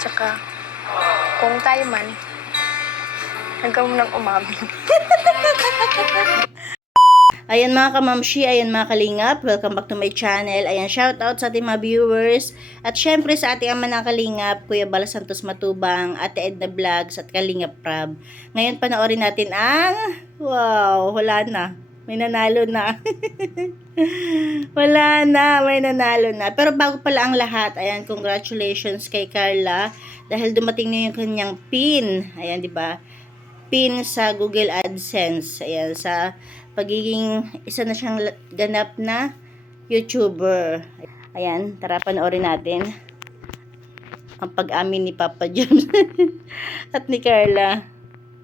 Tsaka, kung tayo man, hanggang mo nang umamin. Ayan mga kamamshi, ayan mga kalingap, welcome back to my channel. Ayan, shoutout sa ating mga viewers. At syempre sa ating ama ng kalingap, Kuya Bala Santos Matubang, Ate Edna Vlogs at Kalingap Prab. Ngayon panoorin natin ang, wow, wala na. May nanalo na. Wala na, may nanalo na. Pero bago pala ang lahat, ayan, congratulations kay Carla. Dahil dumating na yung kanyang pin. Ayan, di ba? Pin sa Google AdSense. Ayan, sa pagiging isa na siyang ganap na YouTuber. Ayan, tara panoorin natin ang pag-amin ni Papa James at ni Carla.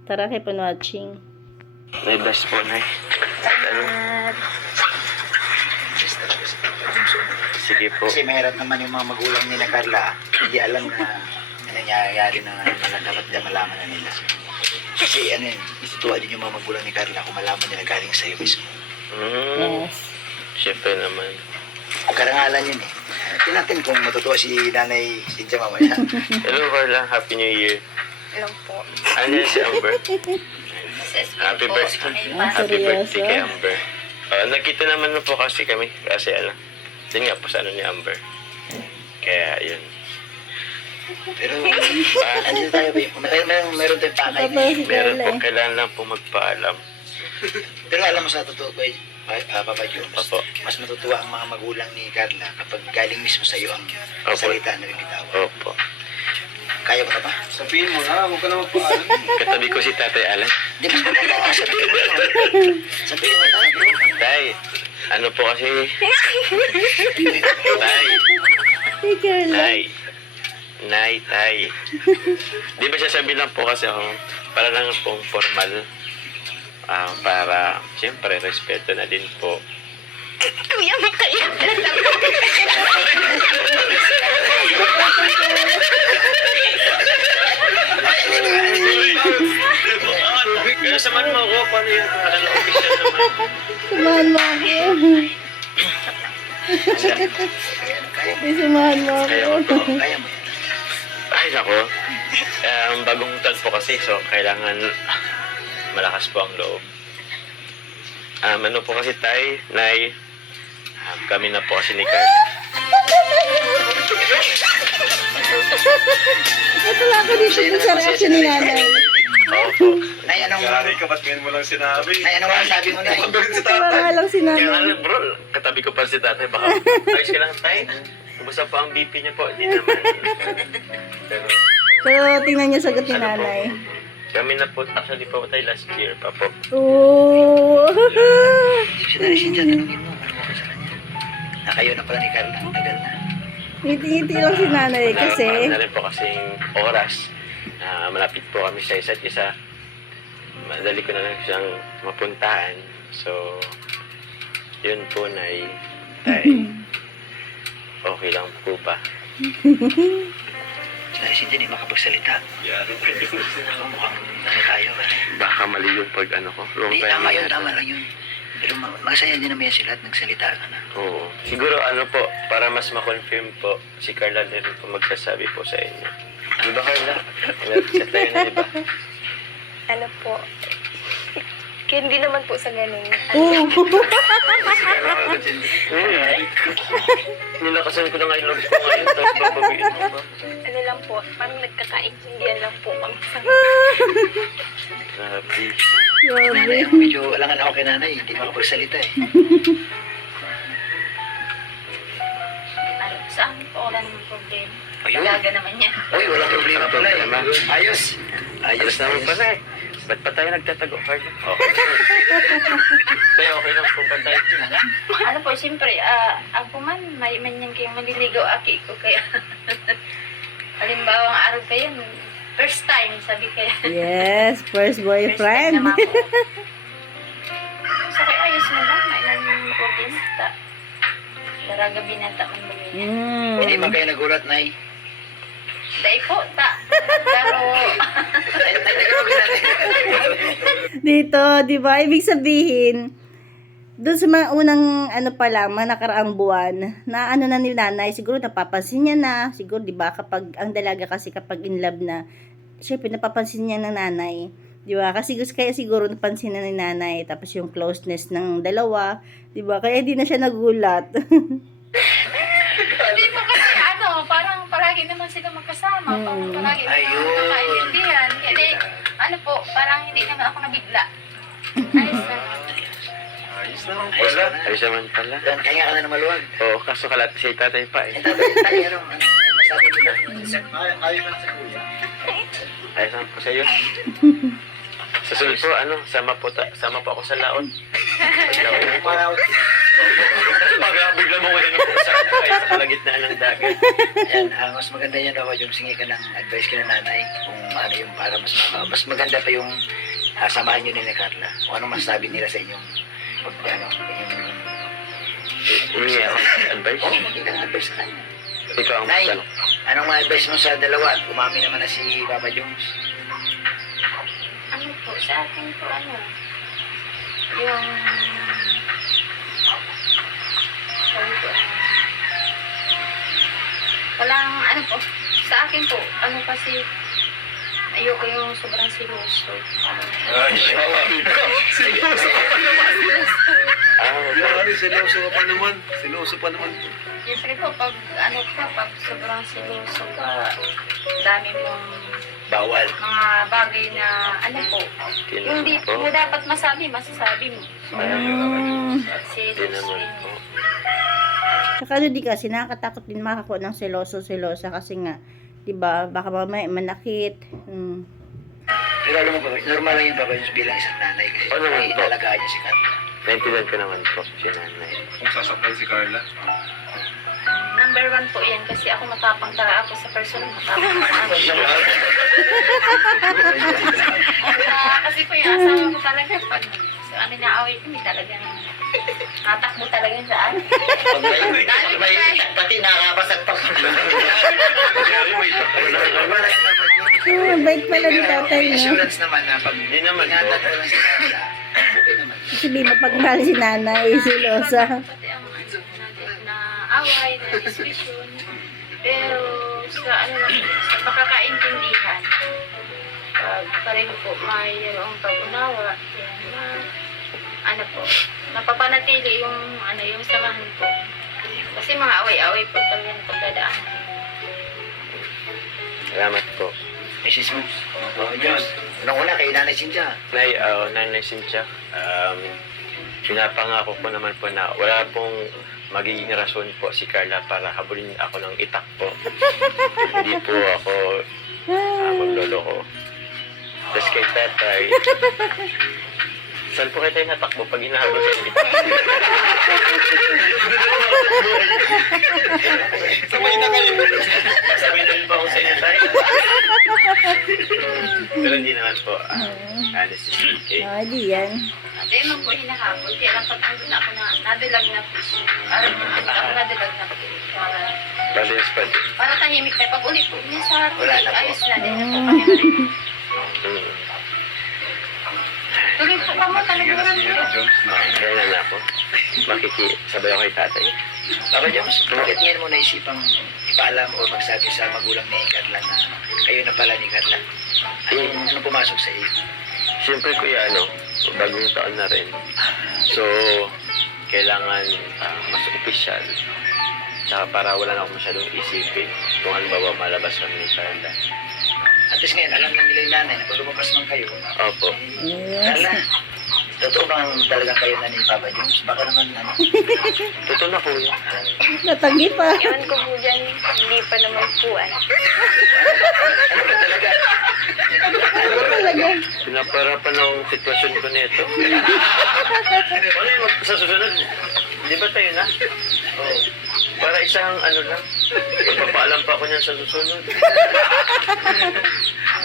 Tara kay watching. May best po na Sige po. Kasi mahirap naman yung mga magulang ni na Carla, hindi alam na nangyayari na dapat na malaman na nila. Kasi ano yun, itutuwa din yung mga magulang ni Carla kung malaman nila galing sa iyo mismo. Yes. Siyempre naman. Karangalan yun eh. Tingnan natin kung matutuwa si Nanay Cynthia mamaya. Hello Carla, Happy New Year. Alam po. Ano yan si Amber? Happy birthday. Happy birthday kay Amber. Nakita naman na po kasi kami. Kasi yun nga po sa ni Amber. Kaya yun. Pero andito tayo ba yun? Meron tayong pakay. Meron po, kailangan lang po magpaalam. Pero alam mo sa totoo ko, Papa Jones, Opo. mas matutuwa ang mga magulang ni Carla kapag galing mismo sa iyo ang Opo. salita na binitawan. Opo. Kaya mo na ba? Sabihin mo na, huwag ka na magpaalam. Katabi ko si Tatay Alan. Di ba? Sabihin mo na. Sabihin mo tayo, bro. Tay, ano po kasi? Tay, Hey Carla. Tay. Nay, Tay. Di ba sasabihin lang po kasi para lang pong formal. Para, siyempre, respeto na din po. Kuya, makaiyak na lang. Kaya samahan mo ako, paano yun? Official naman. Samahan mo ako. Samahan mo Kaya ako. mo po. Kaya mo yan. Ay, nako. Bagong taon po kasi, so kailangan malakas po ang loob. Ano po kasi tay, nay, kami na po kasi ni Carla. Natuwa ko dito sa reaction ni nanay. Opo. Nay, anong... Gari ka, ba't ngayon mo lang sinabi? Nay, anong sabi mo, Nay? Natuwa nga lang si Kaya nga nanay. lang, bro, katabi ko pa si tatay, baka ayos ka lang tay. Kumusta po ang BP niya po? Hindi naman. Pero, Pero tingnan niyo sagot ni ano po, nanay. kami na po, actually po tayo last year pa po. Oo. Si Nanay Cynthia, tanungin mo. Ano ko sa kanya? Nakayo na pala ni Carla. Ang tagal na. Ngiti-ngiti lang si nanay kasi. Na rin po kasing oras na malapit po kami sa isa't isa. Madali ko na lang siyang mapuntahan. So, yun po na tay. Okay lang po ba? Si Nanay Cynthia, di makapagsalita. Mukhang ano tayo, eh. Baka mali yung pag ano ko. Wrong Hindi, time tama yun, yata. tama lang yun. Pero masaya din naman yan sila at nagsalita ka na. Oo. Siguro ano po, para mas ma-confirm po, si Carla din po magsasabi po sa inyo. Di ba Carla? Nag-chat tayo na, di ba? Ano po? Kaya hindi naman po sa ganun. Oo. Nilakasan ko na nga yung loob ko ngayon, tapos babawiin mo ba? Ano lang po, parang nagkakaintindihan lang po kami sa Grabe. Nanay, Grabe. medyo alangan ako kay Nanay. Hindi makapagsalita eh. ano. Sa amin po, wala namang problema. Ayun. Gaga naman yan. Uy, walang problema pala eh. Ayos. Ayos Alas naman pala eh. Ba't pa tayo nagtatago, Carla? Okay. Tayo, okay lang po ba tayo? Ano po, siyempre, ako man, may manyang kayong maliligaw aki ko, kaya halimbawa ang araw kayo, first time, sabi kaya. Yes, first First time boyfriend. naman po. So, kaya ayos mo lang, may nang problema. Daraga binata man ba yun? Hindi man kayo nagulat, Nay. Dahil po, pero, Dito, di ba? Ibig sabihin, doon sa mga unang ano pa lang, mga nakaraang buwan, na ano na ni nanay, siguro napapansin niya na, siguro 'di ba kapag ang dalaga kasi kapag in love na, syempre napapansin niya ng nanay, 'di ba? Kasi kaya siguro napansin na ni nanay, tapos yung closeness ng dalawa, 'di ba? Kaya di na siya nagulat. Hindi mo kasi parang palagi naman sila magkasama. Parang palagi naman Ayun. magkakaintindihan. Hindi, parang hindi naman ako nabigla. Ayos na. Ayos naman Ayos pala. ka na. Ayos naman pala. Kaya ka na na maluwag. Oo, kaso kalat si tatay pa eh. Eh, tatay, ano masabi mo ba? Ayos lang si Kuya. Ayos naman po sa'yo. Sa sunod po, sama po ako sa laot. Bigla mo ngayon po sa kalagitnaan ng dagat. Yan, mas maganda yan daw yung singi ka ng advice ka ng nanay kung ano yung para mas maganda pa yung samahan nyo nila Carla. Kung anong masabi nila sa inyong Hindi ako advice. maganda ng advice sa kanya. Ikaw ang Nay, tanong. anong ma-advise mo sa dalawa? At umami naman na si Papa Jones. Ano po, sa akin po yung sabi ko, walang sa akin po, kasi ayoko yung sobrang siloso. Ay, siloso pa naman. Siloso pa naman. Siloso pa naman. Yung sakit po, pag sobrang siloso ka, dami mong Bawal. mga bagay na yung hindi mo dapat masasabi mo. So, Mm. Hindi naman po. Saka di kasi nakakatakot din makakuha ng selosa kasi nga, 'di ba? Baka mamaya manakit. Pero alam mo ba, normal lang yung Papa Jones bilang isang nanay kasi Oo naman po. inalagaan niya si Carla. Naintindihan ko naman po si nanay. Kung sasaktan si Carla. number 1 po yan kasi ako matapang talaga ako sa personal matapang kasi po yung asawa ko talaga pag naaway kami talagang tatakbo talaga yun sa akin. Pati nakakapasag pa. Bait pala ni tatay, no? Assurance naman na pag Hindi naman po. ingatan ko lang si Carla, okay naman. Sabi mapagmahal si nanay, selosa. Pati ang na away, na diskusyon. Pero sa sa pagkakaintindihan, pag pareho po mayroong pag-unawa, yan napapanatili yung samahan po. Kasi mga away-away po talaga yung pagdadaan. Salamat po. Mrs. Moons. Oh, Diyos. Unang-una kay Nanay Cynthia. Nanay Cynthia, pinapangako ko naman po na wala pong magiging rason po si Carla para habulin ako ng itak po. Hindi po ako magloloko. Tapos kay tatay, saan po kayo tayo natakbo pag hinahabol sa itak? Sabay na kayo. Sabi na rin ba ako sa inyo tayo? Pero hindi naman po. Honestly speaking. Di yan. Hindi mo po hinahabol. Kaya lang pag andun ako na nadulag na po. Parang ako nadulag na po. Balance pa din. Para tahimik tayo. Pag ulit po niya sa harap, Wala na po. ayos na din. Ako pa naman. Mm. Tuloy po ka mo, talagang Kaya na ako. Sabay ako kay tatay. Papa Jones, bakit ngayon mo naisipang ipaalam o magsabi sa magulang ni Carla na kayo na pala ni Carla? Ano pumasok sa iyo? Siyempre kuya, bagong taon na rin. So, kailangan mas opisyal. Tsaka para wala na ako masyadong isipin kung halimbawa malabas kami ni Carla. At least ngayon, alam na nila yung nanay na pag lumabas man kayo. Opo. Carla, totoo bang talagang kayo na ni Papa Jones? Baka naman Totoo na kuya. Natanggi pa. Ewan ko po dyan, hindi pa naman po ano ba talaga? Talaga. Pinaparapan ng sitwasyon ko nito. Ano yung sa susunod? Di ba tayo na? Oo. Para isang lang. Ipapaalam pa ako niyan sa susunod.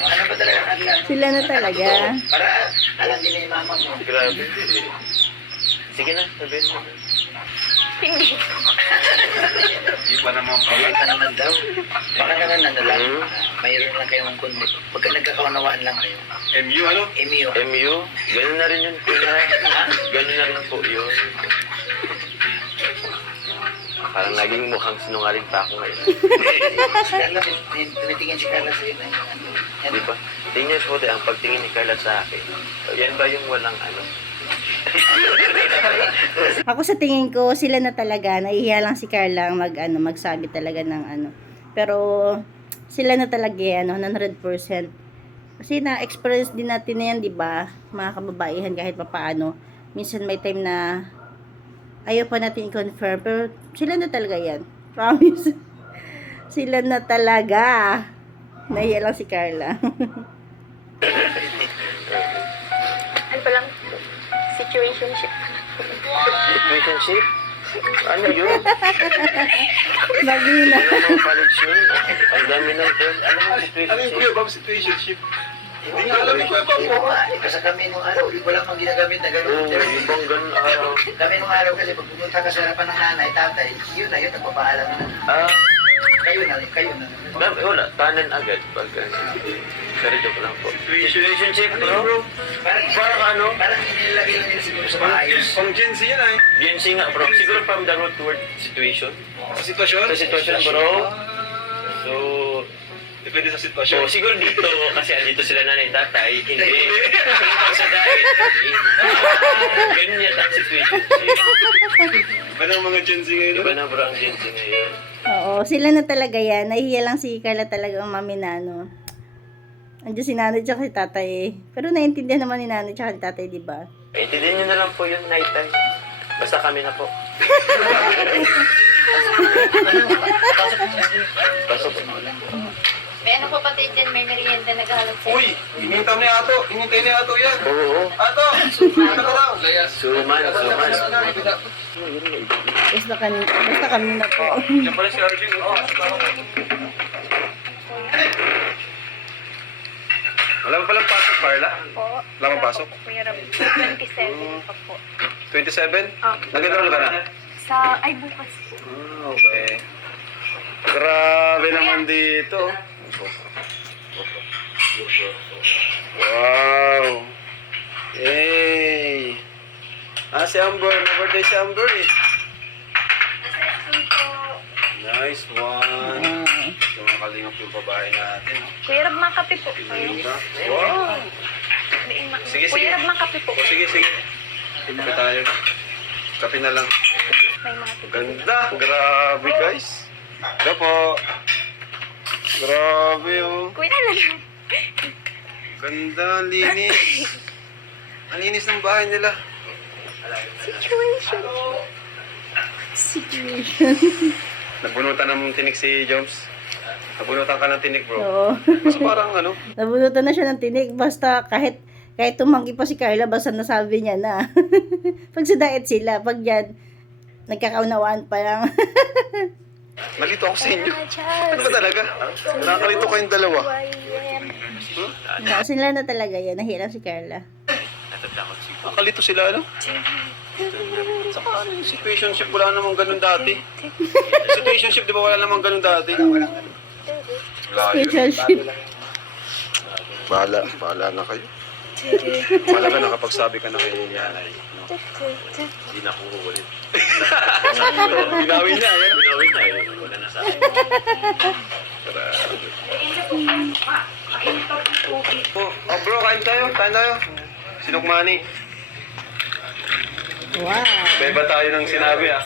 Ano ba talaga Carla? Sila na talaga. Para alam din na yung mama mo. Grabe. Sige na, sabihin mo. Hindi. Hindi pa naman pala. Baka naman daw. Baka naman lang. Hmm? mayroon lang kayong kundi. Pagka nagkakaunawaan lang kayo. MU ano? MU. MU, ganun na rin yun, kuya. Ganun na rin po yun. Parang naging mukhang sinungaling pa ako ngayon. Si Carla, tinitingin si Carla sa'yo na yan. Di ba? Tingnan po ang pagtingin ni Carla sa akin. Yan ba yung walang ano? Ako sa tingin ko, sila na talaga. Nahihiya lang si Carla ang magsabi talaga ng ano. Pero, sila na talaga yan, 100%. Kasi na-experience din natin na yan, di ba? Mga kababaihan kahit papaano. Minsan may time na ayaw pa natin i-confirm. Pero, sila na talaga yan. Promise. Sila na talaga. Nahiya lang si Carla. Ano pa lang? Situationship. Situationship? Ano yun? Bagay na. Ano mga college yun? Ang dami ng term. Ano mga Ano yung situationship? Kuya Bob situationship? Hindi nga alam ni Kuya Bob. Oo nga, kasi kami nung araw, wala pang ginagamit na gano'n. Oo, yung bang ganun araw. Kami nung araw kasi pag pumunta ka sa harapan ng nanay, tatay, yun na yun, nagpapaalam na. Ah, Kayo na. wala. Tanan agad. Pag pero joke lang po. Situationship, bro? Parang ano? Parang inilagay lang nila siguro sa maayos. Pang Gen Z yan ay. GNC nga, bro. Siguro from the root word situation. Sa sitwasyon? Sa sitwasyon, bro. So, Depende sa so sitwasyon. siguro dito, kasi andito sila nanay tatay, hindi. Pag sa diet, ganyan yata ang situationship. Iba ng mga Gen Z ngayon. Iba na bro ang GNC ngayon. Oo, sila na talaga yan. Nahihiya lang si Carla talaga ang mami na ano. Andiyan si nanay tsaka si tatay eh. Pero naiintindihan naman ni nanay tsaka si tatay, di ba? Intindihin nyo na lang po yung night time. Basta kami na po. Pasok. May ano po pati dyan, may merienda naghahalap sa'yo. Uy! Hinintay ni Ato. Hinintay ni Ato yan. Oo. Ato! Ano ka daw? Suman. Basta kami na po. Yan pala si Arjun. Wala pa palang pasok, Carla? Po. Wala pang pasok? Kuya Rob, 27 pa po. 27? Ah. Nag-enroll ka na? Ay, bukas po. Okay. Grabe naman dito. Wow! Yay! Si Amber. Na-birthday si Amber eh. Nice one. So, makalingap yung babae natin. Oh. Kuya Rob, makape po. Diba? Wow! Sige, sige. Kuya Rob, makape po. O, sige. Kape tayo. Kape na lang. May mga tipi. Ganda! Grabe guys! Ito po. Grabe oh. Kuya na lang. Ganda, ang linis. Ang linis ng bahay nila. Situation. Nabunutan ng tinik si Joms. Nabunutan ka ng tinik bro. Oo. Mas parang ano. Nabunutan na siya ng tinik. Basta kahit tumanggi pa si Carla, basta nasabi niya na. Pag sa diet sila, pag yan, nagkakaunawaan pa lang. Nalito ako sa inyo. Ano ba talaga? Nakakalito kayong dalawa. No, sila na talaga yan. Nahiya lang si Carla. Natatakot si Nakakalito sila ano? Saka ano yung situationship? Wala namang ganun dati. Situationship, di ba wala namang ganun dati? Wala yun. Relationship. Bahala na kayo. Wala ka nakapagsabi ka na kay nanay. No? Hindi na ako ulit. Binawin niya, yan. Binawin na eh. Wala na sa akin. Oh bro, kain tayo. Sinukmani. Wow. Beba tayo ng sinabi ah.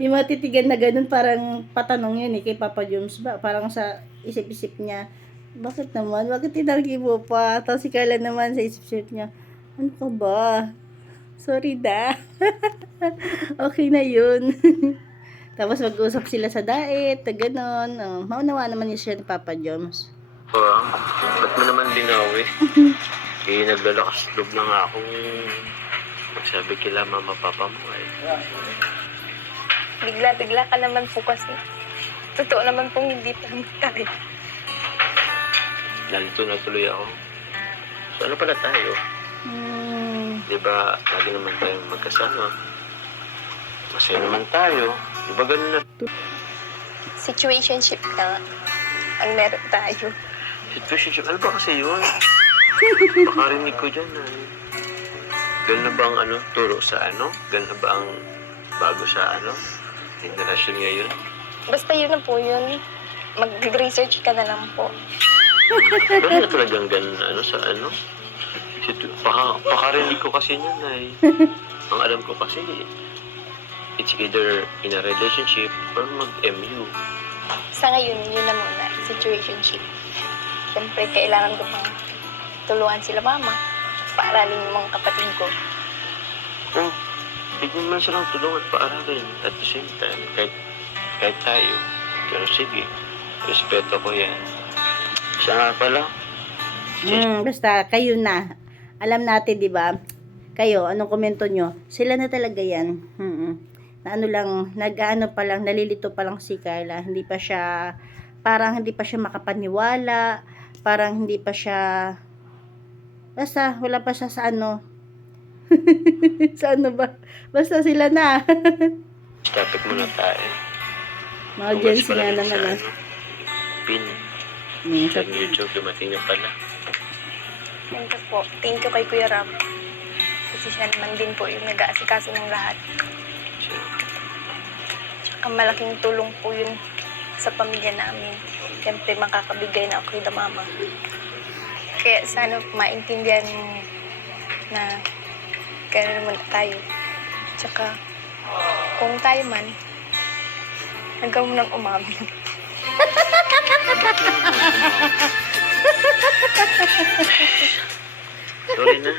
Yung matitigan na ganun, parang patanong yun eh, kay Papa Jones ba? Parang sa isip-isip niya, bakit naman? Bakit tinanggi mo pa? Tapos si Carla naman sa isip-isip niya, ano ka ba? Sorry da. Okay na yun. Tapos mag-usap sila sa diet, gano'n. Maunawa naman niya siya ni Papa Jones. Ba't mo naman binawi? Naglalakas loob na nga akong magsabi kila mama papa mo eh. Bigla-bigla ka naman po kasi. Totoo naman pong hindi pa tayo. Nalito na tuloy ako. So ano pala tayo? Di ba lagi naman tayong magkasama? masaya naman tayo. Di ba ganun na? Situationship na ang meron tayo. Situationship, ano ba kasi yun? Makarinig ko dyan na. Ganun na ba ang turo sa Ganun na ba ang bago sa generasyon ngayon? Basta yun na po yun. Mag-research ka na lang po. Ganun na talagang ganun sa Pakarinig ko kasi niyan ay. Ang alam ko kasi, it's either in a relationship or mag-MU. Sa ngayon, yun na muna. Situationship. Siyempre, kailangan ko pang tulungan sila mama. Paaralin yung mga kapatid ko. Oh, bigyan mo silang tulungan paaralin at the same time, kahit tayo. Pero sige, respeto ko yan. Siya nga pala, Basta kayo na. Alam natin, di ba? Kayo, anong komento nyo? Sila na talaga yan. Na nag-ano pa lang, nalilito pa lang si Carla. Parang hindi pa siya makapaniwala. Parang hindi pa siya, basta, wala pa siya sa sa ba? Basta sila na. topic muna tayo. Mga Gen Z nga naman. Pin, sa YouTube, dumating na pala. Thank you po. Thank you kay Kuya Ram. Kasi siya naman din po yung nag-aasikaso ng lahat. So, Tsaka malaking tulong po yun sa pamilya namin. Siyempre, makakabigay na ako kay mama. Kaya sana maintindihan mo na kaya naman tayo. Tsaka, kung tayo man, hanggang mo nang umamin. sorry na.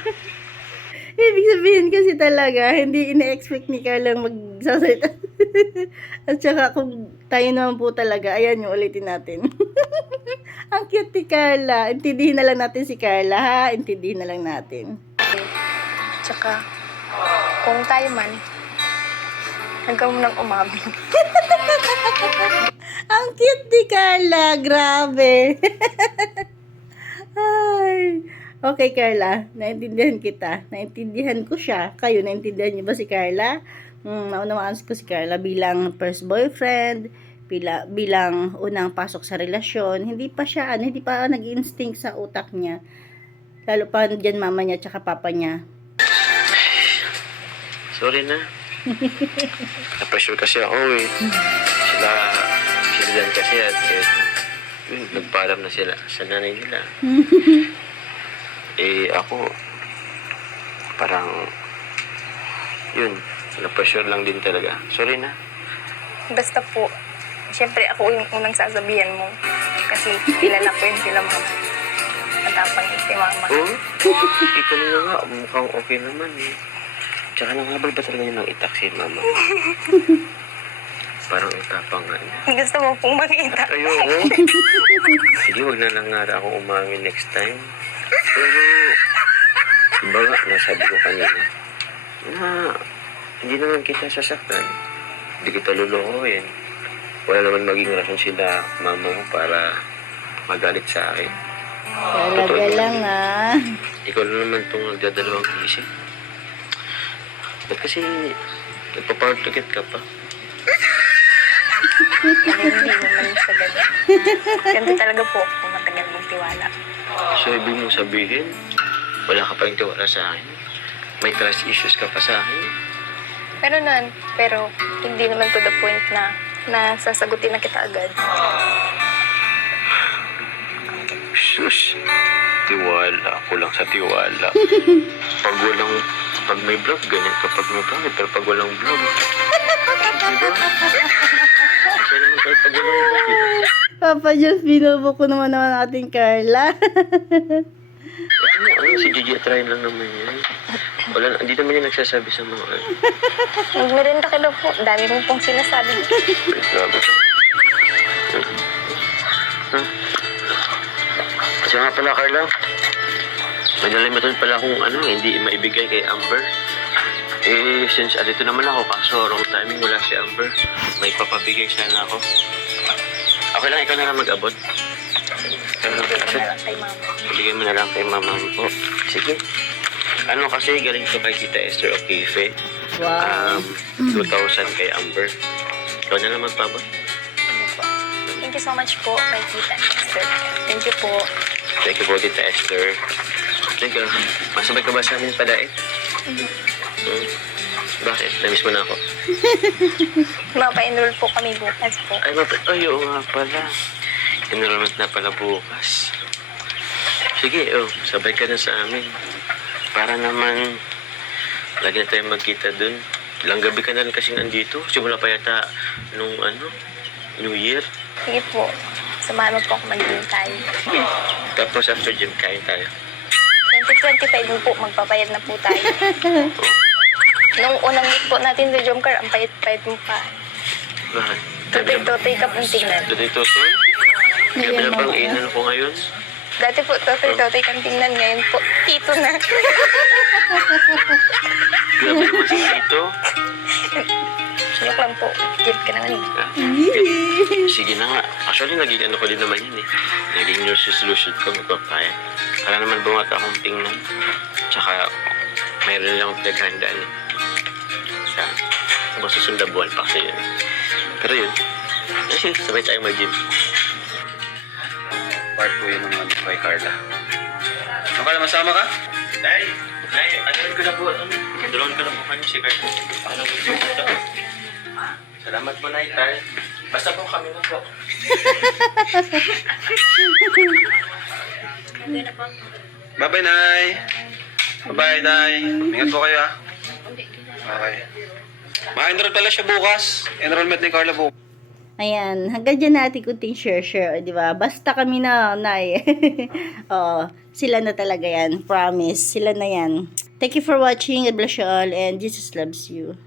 Ibig sabihin kasi talaga, hindi ina-expect ni Carla magsasalita. At saka kung tayo naman po talaga, ayan yung ulitin natin. Ang cute ni Carla. Intindihin na lang natin si Carla, ha? Intindihin na lang natin. Tsaka, kung tayo man, hanggang mo nang umamin. Ang cute ni Carla. Grabe. Ay. Okay, Carla. Naintindihan kita. Naintindihan ko siya. Kayo, naintindihan niyo ba si Carla? Naunawaan ko si Carla bilang first boyfriend, bilang unang pasok sa relasyon. Hindi pa nag-instinct sa utak niya. Lalo pa dyan mama niya tsaka papa niya. Sorry na. Na-pressure kasi ako eh. Sila din kasi at nagpaalam na sila sa nanay nila. Ako, parang, yun, na-pressure lang din talaga. Sorry na. Basta po, siyempre ako yung unang sasabihan mo. Kasi kilala ko yun sila mama. Matapang yun si mama. Oo? Ikaw na nga, mukhang okay naman eh. Tsaka nanghabal ba talaga yun ng itaksin, mama? Parang itapang nga niya. Gusto mo pong makita. Ayoko. Sige, wag na lang nga ako umamin next time. Pero, iba nga, nasabi ko kanina, na hindi naman kita sasaktan. Hindi kita lulukuhin. Wala naman maging rason sila, mama mo, para magalit sa akin. Talaga lang, ha? Ikaw na naman itong nagdadalawang isip. Ba't kasi nagpa-power to get ka pa? Hindi naman sa ganun. Ganito talaga po ako matagal mong tiwala. So, ibig mong sabihin, wala ka pa rin tiwala sa akin? May trust issues ka pa sa akin? Pero hindi naman to the point na sasagutin na kita agad. Sus, tiwala. Kulang sa tiwala. Pag may vlog, ganyan kapag may vlog. Pero pag walang vlog, diba? Kasi naman kahit pag walang vlog, diba? Papa Diyos, binubo ko naman ating Carla. Si Gigi, try lang naman yan. Hindi naman yan nagsasabi sa mga Magmerenda ka daw po. Dami mo pong sinasabi. Grabe ka. Kasi nga pala, Carla, may nalimutan pala akong hindi maibigay kay Amber. Since dito naman ako, kaso wrong timing, wala si Amber. May papabigay sana ako. Okay lang, ikaw na lang mag-abot. Bigay mo na lang kay mama. Bigay mo na lang kay mama po. Sige. Kasi galing ko kay Tita Esther O'Keefe. Wow. 2,000 kay Amber. Ikaw na lang magpabot. Sige po. Thank you so much po, my tita Esther. Thank you po. Thank you po, Tita Esther. Teka, masabay ka ba sa amin padain? Bakit? Namiss mo na ako. Mapa-enroll po kami bukas po. Ay, oo nga pala. Enrollment na pala bukas. Sige, sabay ka na sa amin. Para naman, lagi na tayo magkita dun. Ilang gabi ka na rin kasing andito. Simula pa yata nung New Year. Sige po. Samahan mo po ako mag-gym tayo. Tapos after gym, kain tayo. 2025 din po, magpapayad na po tayo. Nung unang week po natin sa Jomcar, ang payat-payat mo pa. Bakit? Totoy-totoy ka pong tingnan. Totoy-totoy? Gabi na bang inan ko ngayon? Dati po, totoy-totoy kang tingnan. Ngayon po, tito na. Grabe naman si Tito. Joke lang po. Gift ka naman eh. Sige na nga. Actually, naging ano ko din naman yun eh. Naging New Year's resolution ko magpapayat. Para naman bumata akong tingnan. Tsaka, mayroon lang akong pinaghandaan eh. Sa masusunod na buwan pa kasi yun. Pero yun, sige, sabay tayo mag-gym. Part po yun ng ano kay Carla. Ano Carla, masama ka? Day, ano ko na po, tulungan ko na po kanya si Carla. Ano po yung ito? Salamat po, Nay, Tay. Basta po kami na po. Bye-bye, Nay. Bye-bye, Nay. Ingat po kayo, ha? Okay. Ma-enroll pala siya bukas. Enrollment ni Carla bukas. Ayan, hanggang dyan natin kunting share, di ba? Basta kami na, Nay. Oo, sila na talaga yan. Promise, sila na yan. Thank you for watching. God bless you all and Jesus loves you.